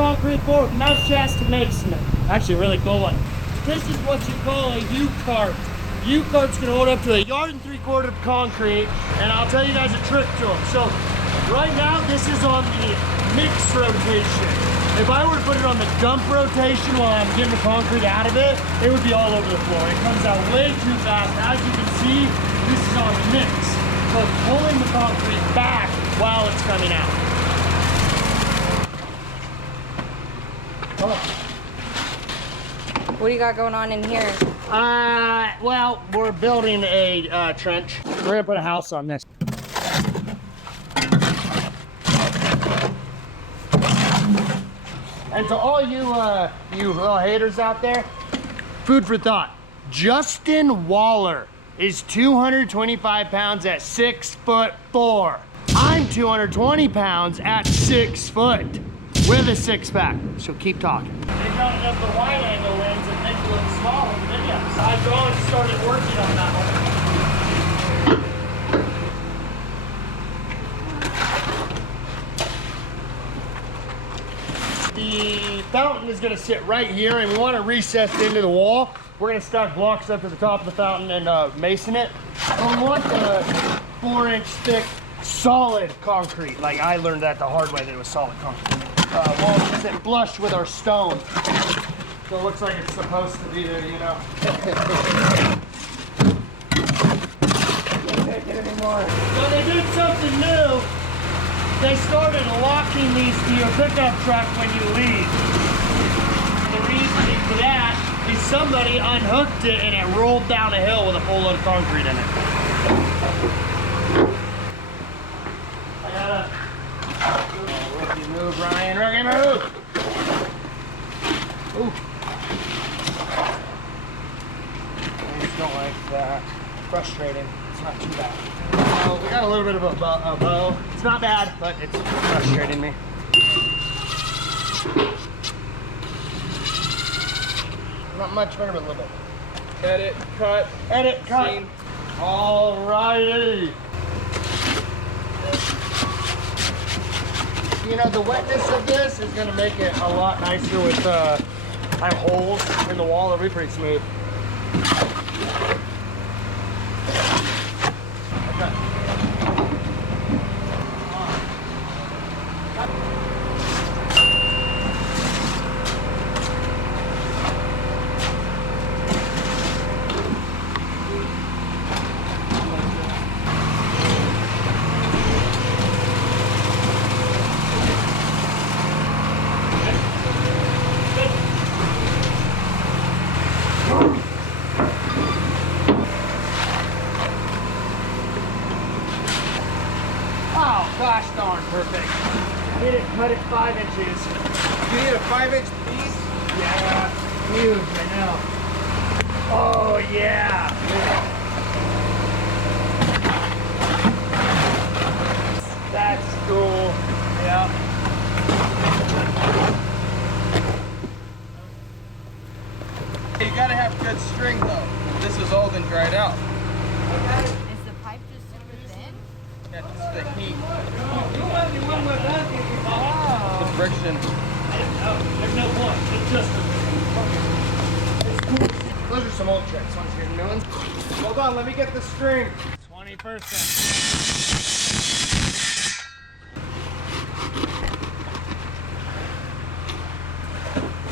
concrete board, Mount Shasta Masonry. Actually, a really cool one. This is what you call a U-cart. U-cart's gonna hold up to 1.75 yards of concrete, and I'll tell you guys a trick to them. So, right now, this is on the mix rotation. If I were to put it on the dump rotation while I'm getting the concrete out of it, it would be all over the floor. It comes out way too fast. As you can see, this is on mix. So it's pulling the concrete back while it's coming out. Oh. What do you got going on in here? Well, we're building a trench. We're gonna put a house on this. And to all you little haters out there, food for thought. Justin Waller is 225 pounds at 6'4". I'm 220 pounds at 6 foot with a six-pack. So keep talking. They counted up the wide angle lens and make it look small in the video. So I already started working on that one. The fountain is going to sit right here, and we want to recess it into the wall. We're going to stack blocks up to the top of the fountain and mason it. And we want the 4-inch thick, solid concrete. Like I learned that the hard way, that it was solid concrete. Wall to sit flush with our stone. So it looks like it's supposed to be there, you know. Can't take it anymore. So they did something new. They started locking these to your pickup truck when you leave. The reason for that is somebody unhooked it and it rolled down a hill with a full load of concrete in it. I gotta... Oh, rookie move, Ryan. Rookie move! Ooh. I just don't like that. Frustrating. It's not too bad. Oh, we got a little bit of a bow. It's not bad, but it's frustrating me. Not much better, but a little bit. Edit, cut. Edit, cut. Scene. Alrighty. You know, the wetness of this is going to make it a lot nicer with holes in the wall. It'll be pretty smooth. Gosh darn perfect. Hit it, cut it 5 inches. You need a 5-inch piece? Yeah, huge, I know. Oh yeah. That's cool. Yeah. You gotta have good string though. This is old and dried out. Is the pipe just super thin? Yeah, just the heat. Oh. The friction. There's no point. It's just it's cool. Those are some old tricks. Want to see new ones? Hold on, let me get the string. 20%.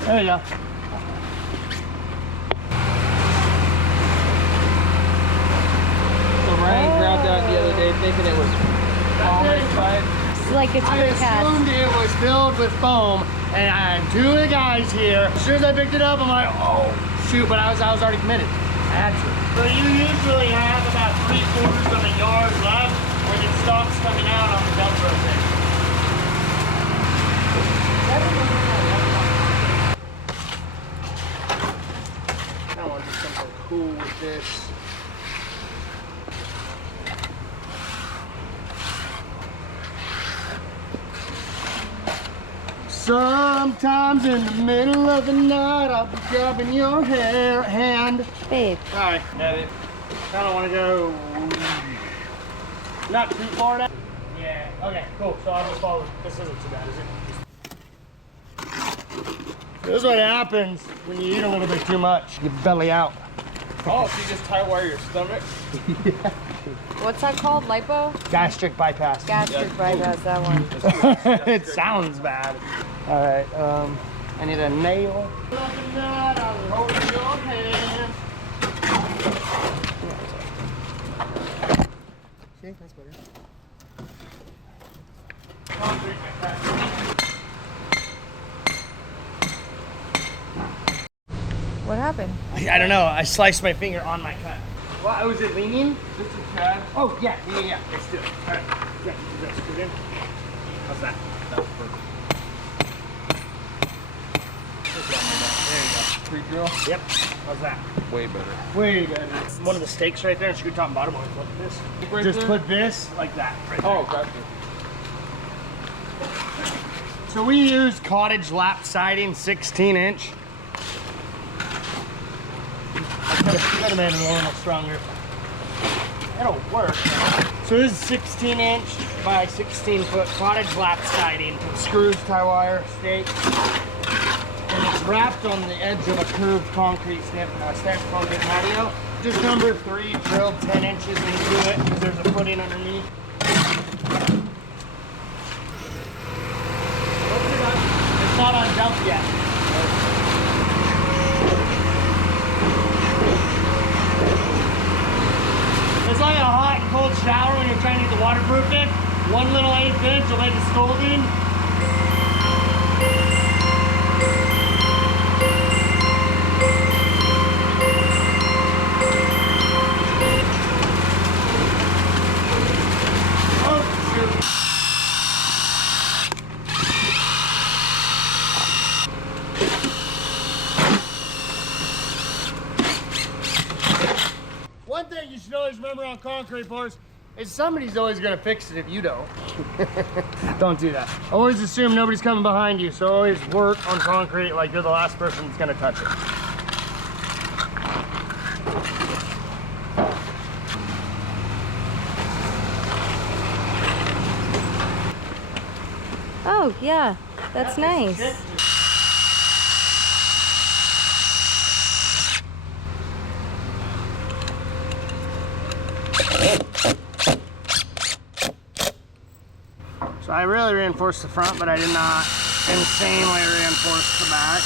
There you go. So Ryan grabbed that the other day thinking it was foam inside. It's like it's I precast. assumed it was filled with foam, and I had 2 of the guys here. As soon as I picked it up, I'm like, oh shoot! But I was already committed. I had to. So you usually have about 3/4 of a yard left when it stops coming out on the dump rotation. I want to do something cool with this. Sometimes in the middle of the night, I'll be grabbing your hand. Babe. All right, edit. Kind of want to go not too far now. Yeah. Okay. Cool. So I'll just follow. This isn't too bad, is it? This is what happens when you eat a little bit too much. You belly out. Oh, so you just tie wire your stomach? Yeah. What's that called? Lipo? Gastric bypass. Gastric bypass, that one. It sounds bad. All right, I need a nail. See, that's better. What happened? I don't know. I sliced my finger on my cut. What? Was it leaning? Just a tad. Oh, yeah. Let's do it. All right. Yeah, do this. Put it in. How's that? That's perfect. There you go. Pre-drill? Yep. How's that? Way better. Way better. One of the stakes right there, and screw top and bottom on it. Look at this. Right Just there? put this like that. Right there. Oh, gotcha. So we use cottage lap siding, 16-inch. I could have made it a little stronger. It'll work. So this is 16-inch by 16-foot cottage lap siding. Screws, tie wire, stakes. And it's wrapped on the edge of a curved concrete stamped concrete patio. Just number 3, drilled 10 inches into it because there's a footing underneath. It's not undumped yet. It's like a hot and cold shower when you're trying to get the waterproof in. One little 1/8 inch will make it scalding. Oh, shoot. One thing you should always remember on concrete pours is somebody's always gonna fix it if you don't. Don't do that. Always assume nobody's coming behind you, so always work on concrete like you're the last person that's gonna touch it. Oh, yeah. That's nice. So I really reinforced the front, but I did not insanely reinforce the back.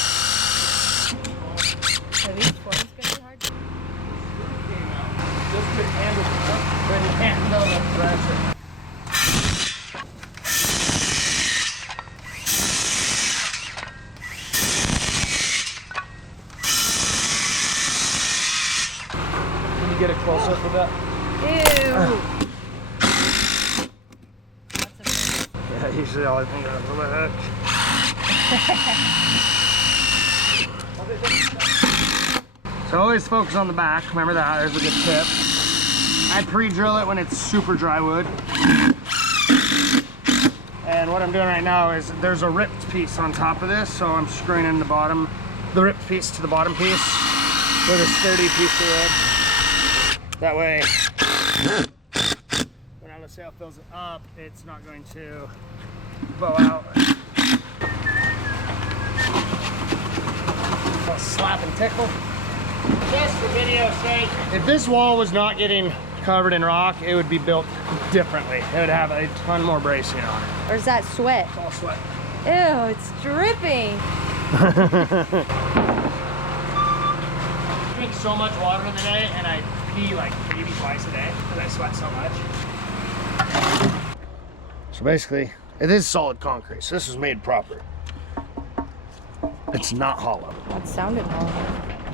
Are these forms gonna be hard? Just could handle the Couldn't handle the pressure. Can you get a close-up of that? Ew. Yeah, usually all I think of is the hook. So always focus on the back. Remember that, there's a good tip. I pre-drill it when it's super dry wood. And what I'm doing right now is there's a ripped piece on top of this, so I'm screwing in the bottom, the ripped piece to the bottom piece with a sturdy piece of wood. That way, when I let's say I fills it up, it's not going to bow out. I'll slap and tickle. Just for video's sake, if this wall was not getting covered in rock, it would be built differently. It would have a ton more bracing on it. Or is that sweat? It's all sweat. Ew, it's dripping. I drink so much water in the day, and I pee like maybe twice a day because I sweat so much. So basically, it is solid concrete. So this was made proper. It's not hollow. That sounded hollow.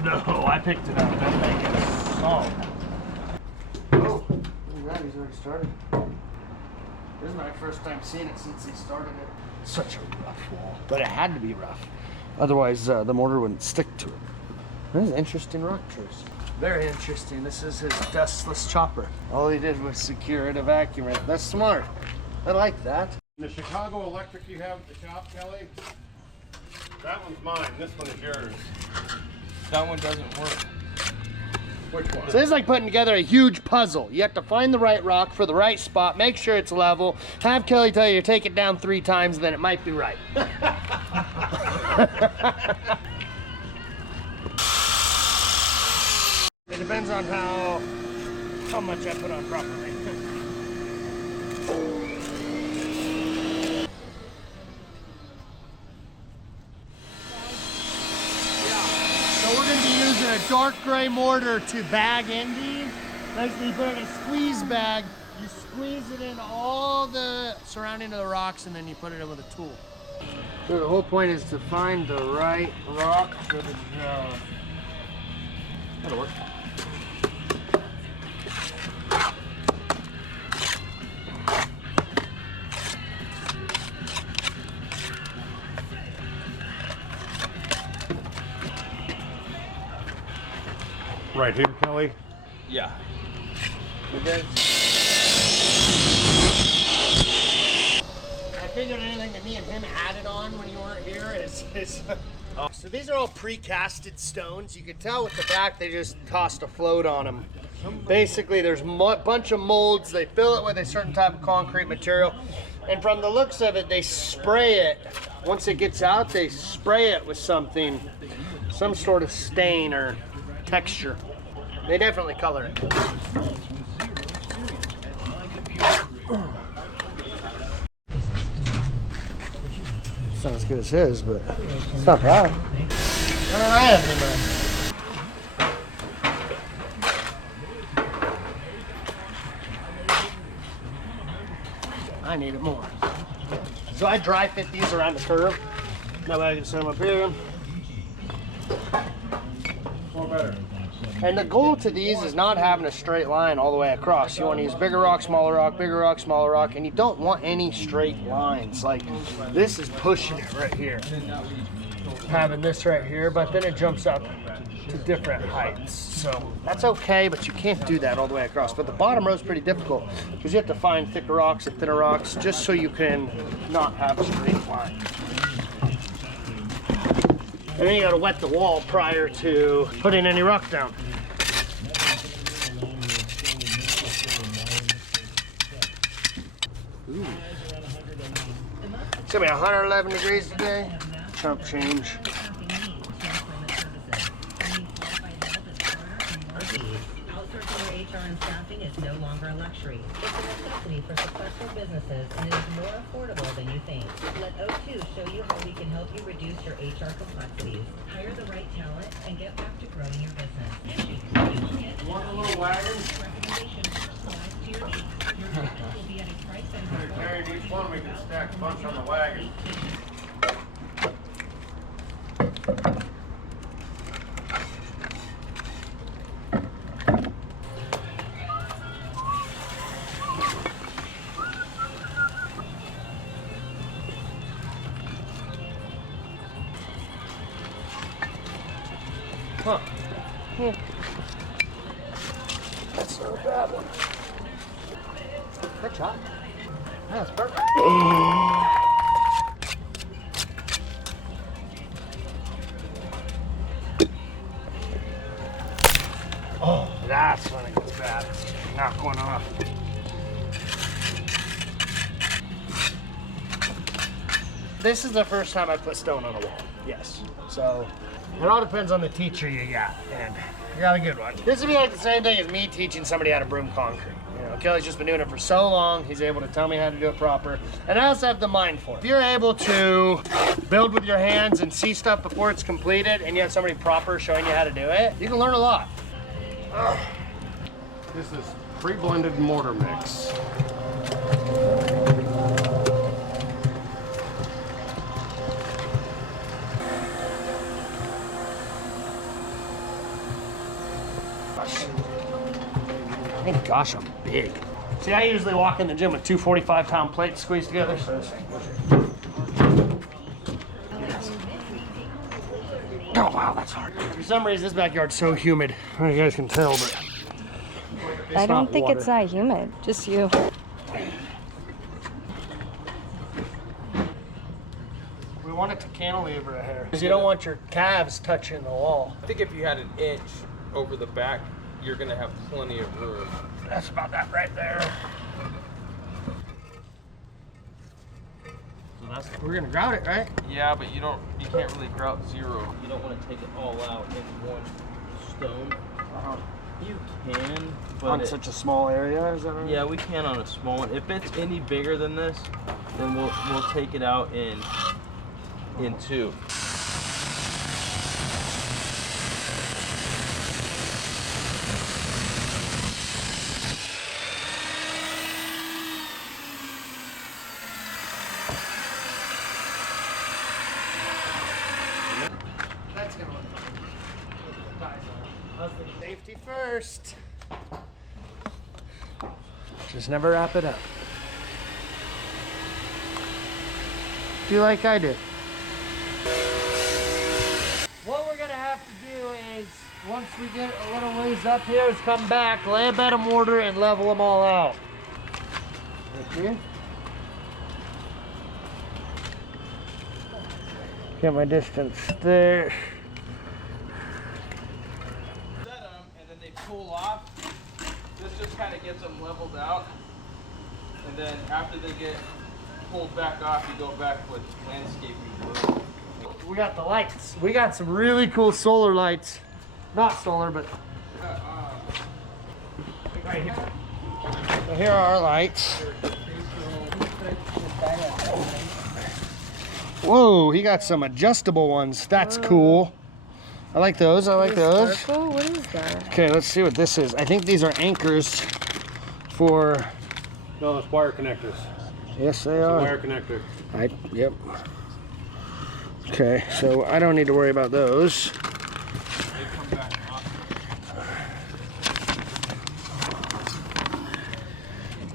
No, I picked it up. That thing is solid. Oh, look at that, he's already started. This is my first time seeing it since he started it. Such a rough wall. But it had to be rough. Otherwise, the mortar wouldn't stick to it. This is an interesting rock choice. Very interesting. This is his dustless chopper. All he did was secure it, a vacuum it. That's smart. I like that. The Chicago electric you have at the shop, Kelly, that one's mine. This one is yours. That one doesn't work. Which one? So this is like putting together a huge puzzle. You have to find the right rock for the right spot, make sure it's level, have Kelly tell you to take it down 3 times, then it might be right. It depends on how much I put on properly. So we're going to be using a dark gray mortar to bag in these. Basically, you put it in a squeeze bag, you squeeze it in all the surrounding of the rocks, and then you put it in with a tool. So the whole point is to find the right rock for the job. That'll work. Right here, Kelly. Yeah. Okay. I figured anything that me and him added on when you weren't here is so these are all pre-casted stones. You can tell with the back they just tossed a float on them. Basically, there's a bunch of molds. They fill it with a certain type of concrete material, and from the looks of it, they spray it. Once it gets out, they spray it with something, some sort of stain or texture. They definitely color it. It's not as good as his, but it's not bad. I don't have any money. I need it more. So I dry fit these around the curve. That way I can set them up here. More better. And the goal to these is not having a straight line all the way across. You want to use bigger rock, smaller rock, bigger rock, smaller rock, and you don't want any straight lines. Like this is pushing it right here. Having this right here, but then it jumps up to different heights. So that's okay, but you can't do that all the way across. But the bottom row is pretty difficult because you have to find thicker rocks and thinner rocks just so you can not have a straight line. And then you gotta wet the wall prior to putting any rock down. Ooh. It's gonna be 111 degrees today. Chump change. Outsourcing your HR and staffing is no longer a luxury. It's a necessity for successful businesses, and it is more affordable than you think. Let O2 show you how we can help you reduce your HR complexities. Hire the right talent and get back to growing your business. Want a little wagon? Recommendation personalized to your needs. Your business will be at a price and Carrying each one, we can stack a bunch on the wagon. Huh. Yeah. That's not a bad one. Good job. That's perfect. Oh, that's when it gets bad. It's not going off. This is the first time I put stone on a wall. Yes. So it all depends on the teacher you got, and you got a good one. This would be like the same thing as me teaching somebody how to broom concrete. You know, Kelly's just been doing it for so long, he's able to tell me how to do it proper. And I also have the mind for it. If you're able to build with your hands and see stuff before it's completed, and you have somebody proper showing you how to do it, you can learn a lot. This is pre-blended mortar mix. Thank gosh, I'm big. See, I usually walk in the gym with two 45-pound plates squeezed together. So oh wow, that's hard. For some reason, this backyard's so humid. I don't know if you guys can tell, but I don't think water. it's that humid. Just you. We want it to cantilever a hair because you don't want your calves touching the wall. I think if you had an inch over the back, you're gonna have plenty of room. That's about that right there. So We're gonna grout it, right? Yeah, but you can't really grout 0. You don't want to take it all out in one stone. You can, but on such a small area, is that right? Yeah, we can on a small one. If it's any bigger than this, then we'll take it out in 2. That's gonna look safety first. Just never wrap it up. Do like I did. What we're gonna have to do is, once we get a little ways up here, is come back, lay a bed of mortar, and level them all out. Right here. Get my distance there. Pull off. This just kind of gets them leveled out, and then after they get pulled back off, you go back with landscaping glue. We got the lights. We got some really cool solar lights. Not solar, but right here. So here are our lights. Whoa, he got some adjustable ones. That's cool. I like those. I like those. Sparkle? What is that? Okay, let's see what this is. I think these are anchors for. No, it's wire connectors. Yes, they It's a are. wire connector. Yep. Okay, so I don't need to worry about those. They come back off.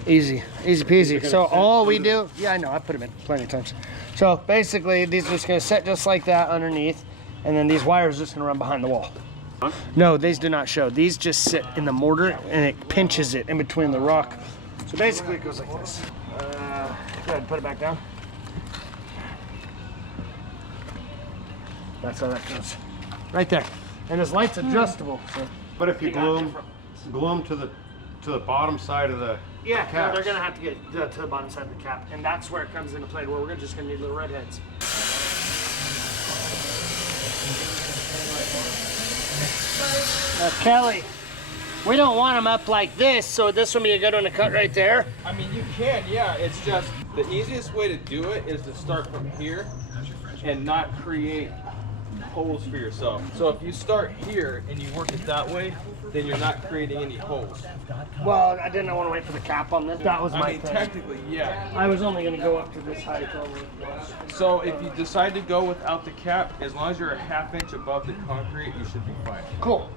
Easy peasy. So all we do, yeah, I know, I put them in plenty of times. So basically, these are just gonna set just like that underneath, and then these wires are just gonna run behind the wall. Huh? No, these do not show. These just sit in the mortar, and it pinches it in between the rock. So basically, it goes like this. Go ahead, put it back down. That's how that goes. Right there. And this light's adjustable. So. But if you glue them to the bottom side of the Yeah, no, caps. they're gonna have to get to the bottom side of the cap, and that's where it comes into play. Where we're just gonna need little redheads. Kelly, we don't want them up like this, so this will be a good one to cut right there. I mean, you can, yeah. It's just the easiest way to do it is to start from here and not create holes for yourself. So if you start here and you work it that way, then you're not creating any holes. Well, I didn't want to wait for the cap on this. That was my I mean, thing. technically, yeah. I was only going to go up to this height. So if you decide to go without the cap, as long as you're a ½ inch above the concrete, you should be fine. Cool.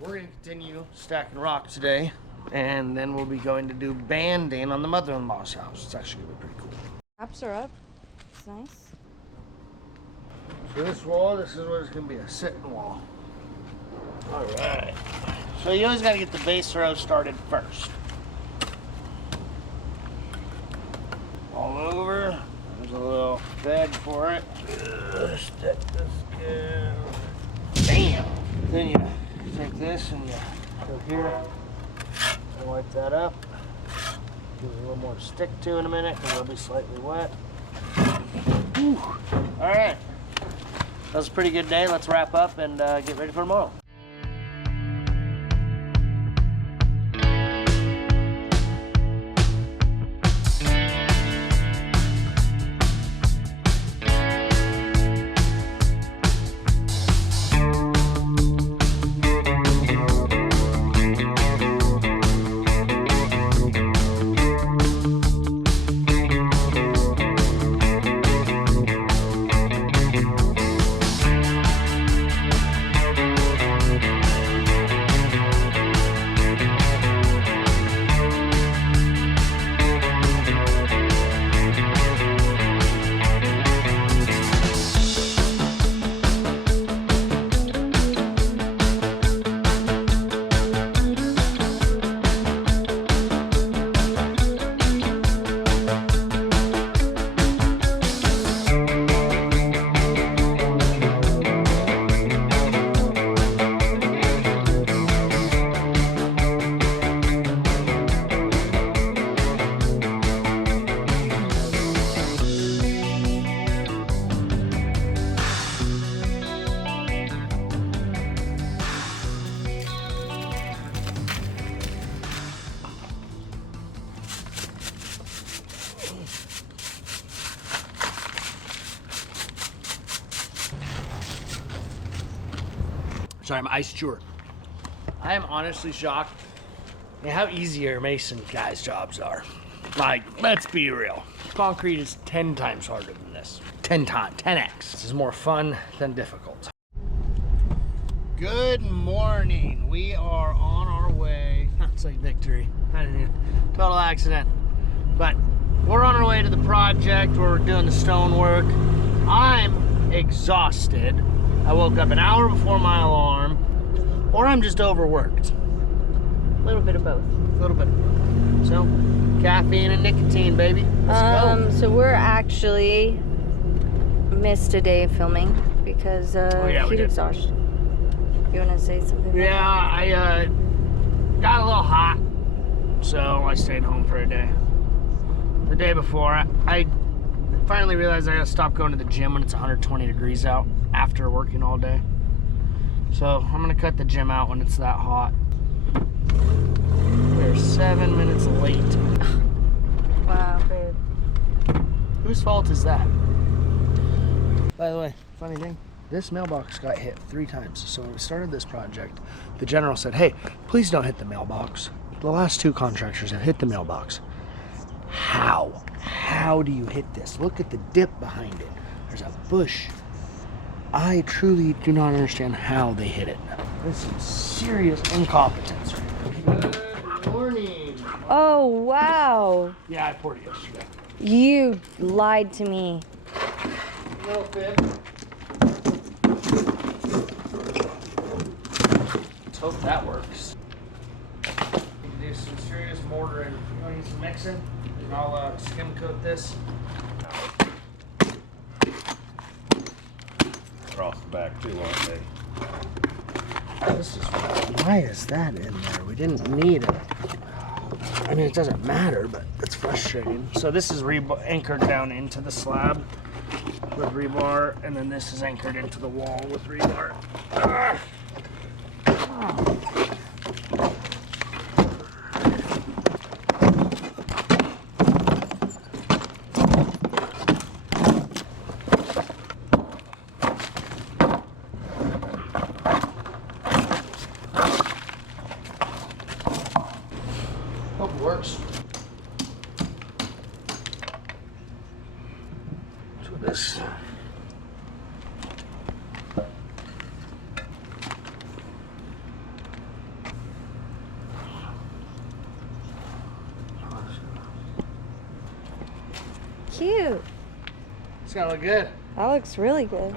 We're going to continue stacking rock today, and then we'll be going to do banding on the mother-in-law's house. It's actually going to be pretty cool. Caps are up. It's nice. So this wall, this is what it's going to be, a sitting wall. All right. So you always got to get the base row started first. All over. There's a little bed for it. Stick this in. Bam! Then you take this and you go here and wipe that up. Give it a little more to stick to in a minute because it'll be slightly wet. Whew. All right. That was a pretty good day. Let's wrap up and get ready for tomorrow. Sorry, I'm ice chewer. I am honestly shocked at how easy our mason guys' jobs are. Like, let's be real. Concrete is 10 times harder than this. 10 times, 10x. This is more fun than difficult. Good morning. We are on our way. It's like victory. I didn't even, total accident. But we're on our way to the project where we're doing the stone work. I'm exhausted. I woke up an hour before my alarm, or I'm just overworked. A little bit of both. A little bit of both. So, caffeine and nicotine, baby. Let's go. So we're actually missed a day of filming because heat exhaustion. You want to say something? Yeah, I got a little hot, so I stayed home for a day. The day before, I finally realized I gotta stop going to the gym when it's 120 degrees out after working all day. So I'm gonna cut the gym out when it's that hot. We're 7 minutes late. Wow, babe. Whose fault is that? By the way, funny thing, this mailbox got hit 3 times. So when we started this project, the general said, hey, please don't hit the mailbox. The last 2 contractors have hit the mailbox. How? How do you hit this? Look at the dip behind it. There's a bush. I truly do not understand how they hit it. This is serious incompetence. Good morning. Oh, wow. Yeah, I poured it yesterday. You lied to me. No fit. Let's hope that works. You can do some serious mortaring. You want to use some mixing? And I'll skim coat this. Across the back too, won't they? This is why is that in there? We didn't need it. I mean, it doesn't matter, but it's frustrating. So this is anchored down into the slab with rebar, and then this is anchored into the wall with rebar. Ah. Oh. Hope it works. So this. Cute. It's gotta look good. That looks really good.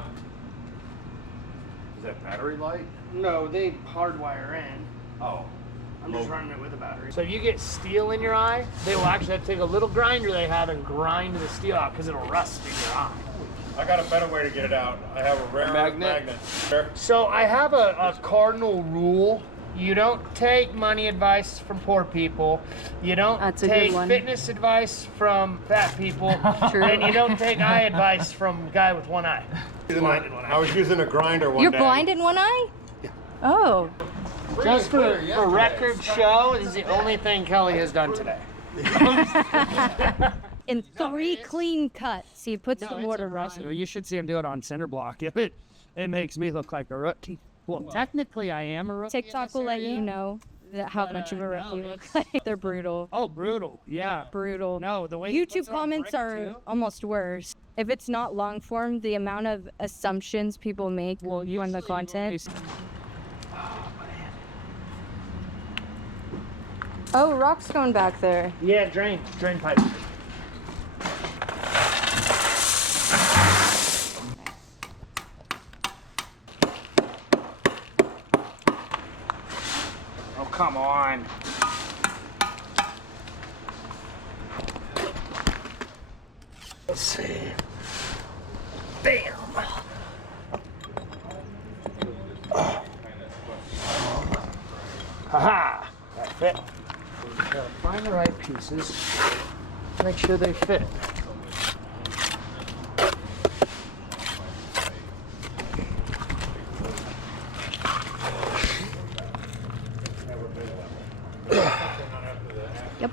Is that battery light? No, they hardwire in. Oh. I'm just running it with a battery. So if you get steel in your eye, they will actually have to take a little grinder they have and grind the steel out because it'll rust in your eye. I got a better way to get it out. I have a rare magnet. So I have a cardinal rule. You don't take money advice from poor people. You don't take fitness advice from fat people. True. And you don't take eye advice from a guy with one eye. I was using a grinder one day. You're blind in one eye? Yeah. Oh. Just for record show, this is the only thing Kelly has done today. In 3 clean cuts, he puts the mortar rust. You should see him do it on cinder block. It makes me look like a rookie. Well, technically, I am a rookie. TikTok will let you know how much of a rookie you look like. They're brutal. Oh, brutal. Yeah. Brutal. No, the way YouTube comments are almost worse. If it's not long form, the amount of assumptions people make on the content. Oh, rock's going back there. Yeah, drain pipe. Oh, come on. Let's see. Bam. Haha. That fit. Gotta find the right pieces. Make sure they fit. Yep.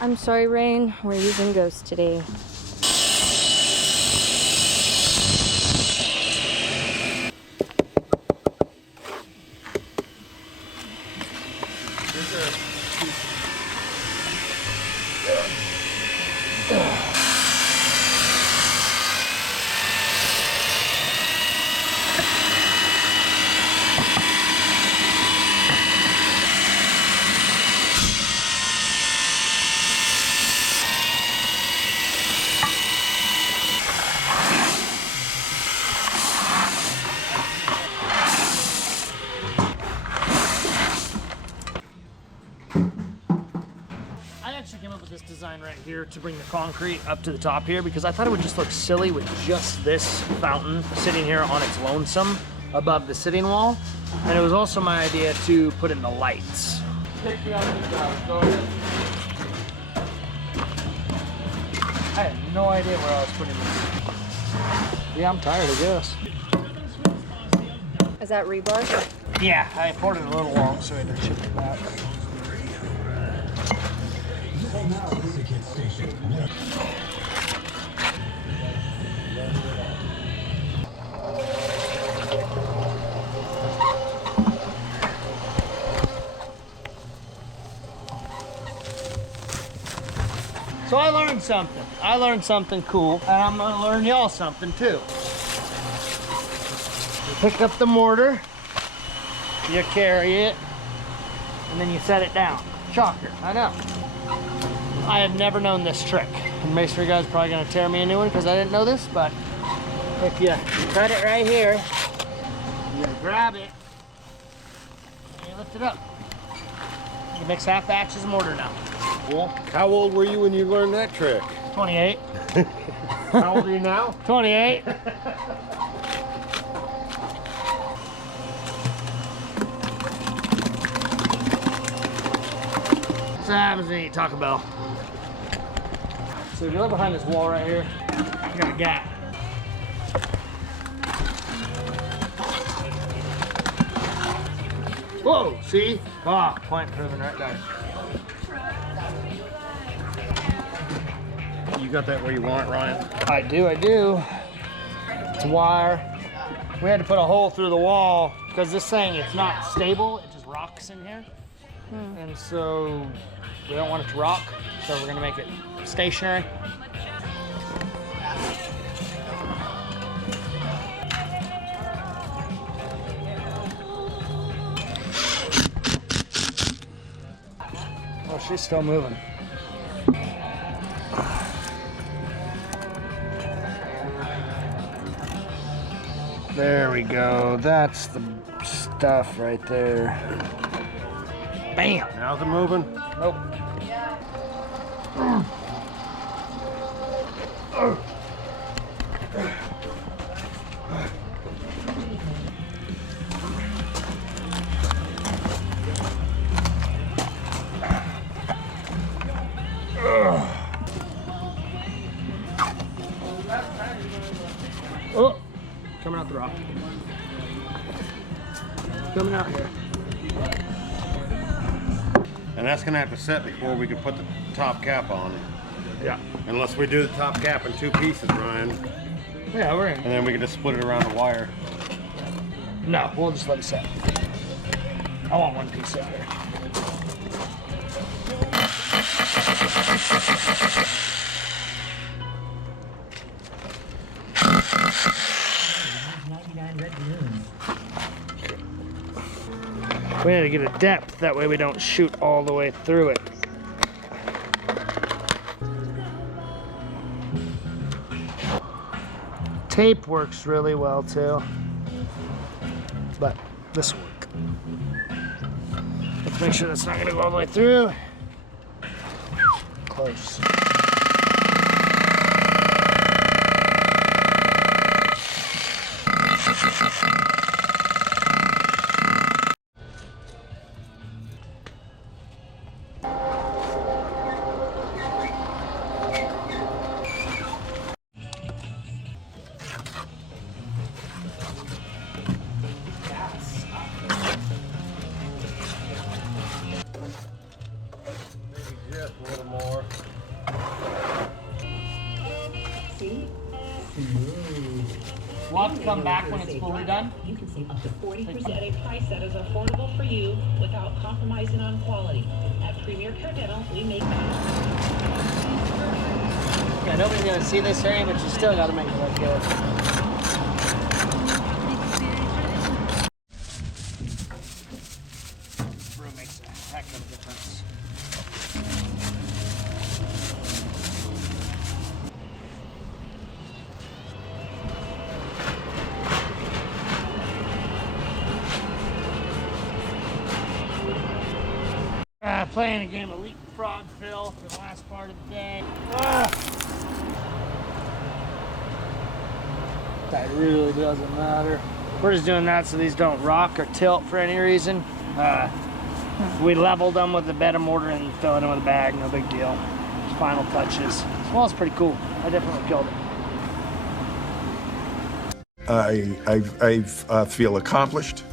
I'm sorry, Rain. We're using Ghost today. design right here to bring the concrete up to the top here because I thought it would just look silly with just this fountain sitting here on its lonesome above the sitting wall. And it was also my idea to put in the lights. Take me out of the job. Go ahead. I had no idea where I was putting this. Yeah, I'm tired, I guess. Is that rebar? Yeah, I poured it a little long so I didn't ship it back. So I learned something. I learned something cool, and I'm gonna learn y'all something too. You pick up the mortar, you carry it, and then you set it down. Shocker, I know. I have never known this trick. And masonry guy's probably gonna tear me a new one because I didn't know this, but if you cut it right here, you grab it, and you lift it up. You mix half batches of mortar now. Well, how old were you when you learned that trick? 28. How old are you now? 28. That's what happens when you eat Taco Bell. So if you look behind this wall right here, you got a gap. Whoa, see? Ah, point proven right there. You got that where you want it, Ryan? I do. It's wire. We had to put a hole through the wall because this thing, it's not stable. It just rocks in here. And so we don't want it to rock. So we're gonna make it stationary. Oh, she's still moving. There we go. That's the stuff right there. Bam! How's it moving? Nope. Oh! Coming out the rock. Coming out here. And that's gonna have to set before we can put the top cap on. Yeah. Unless we do the top cap in 2 pieces, Ryan. Yeah, we're in. And then we can just split it around the wire. No, we'll just let it set. I want one piece out here. We need to get a depth, that way we don't shoot all the way through it. Tape works really well too, but this will work. Let's make sure that's not gonna go all the way through. Close. Just a little more. We'll have to come back when it's fully done. You can save up to 40% at a price that is affordable for you without compromising on quality. At Premier Care Dental, we make Yeah, nobody's gonna see this area, but you still gotta make it look good. Room makes a heck of a difference. Playing a game of leapfrog fill for the last part. part of the day. That really doesn't matter. We're just doing that so these don't rock or tilt for any reason. We leveled them with a bed of mortar and filled in with a bag, no big deal. Final touches. Well, it's pretty cool. I definitely killed it. I feel accomplished.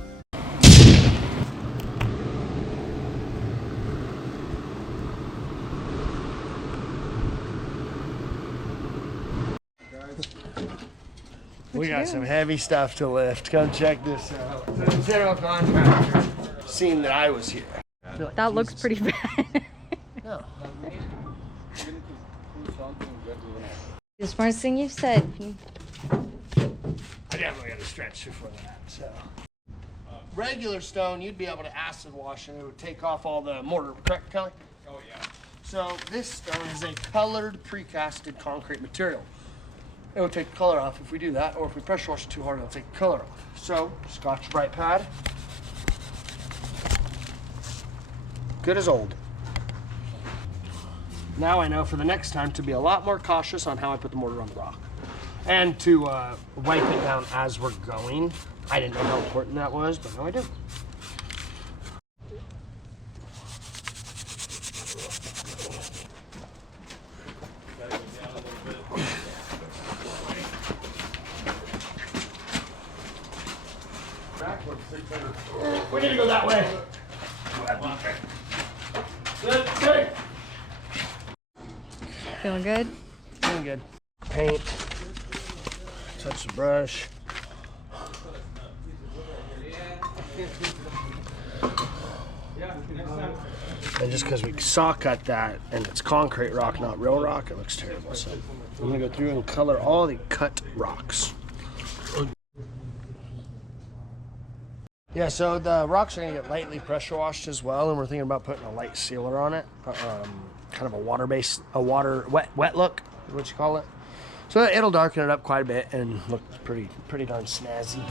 We got some heavy stuff to lift. Come check this out. So the general contractor seen that I was here. That looks pretty bad. No. The smartest thing you've said. I definitely got to stretch before that. So, regular stone, you'd be able to acid wash and it would take off all the mortar. Correct, Kelly? Oh yeah. So this stone is a colored precasted concrete material. It will take the color off if we do that, or if we pressure wash it too hard, it'll take the color off. So, Scotch-Brite pad. Good as old. Now I know for the next time to be a lot more cautious on how I put the mortar on the rock. And to wipe it down as we're going. I didn't know how important that was, but now I do. We need to go that way. Good. Feeling good? Feeling good. Paint. Touch the brush. And just because we saw cut that and it's concrete rock, not real rock, it looks terrible. So I'm gonna go through and color all the cut rocks. Yeah, so the rocks are gonna get lightly pressure washed as well, and we're thinking about putting a light sealer on it, kind of a wet look, what you call it. So it'll darken it up quite a bit and look pretty darn snazzy.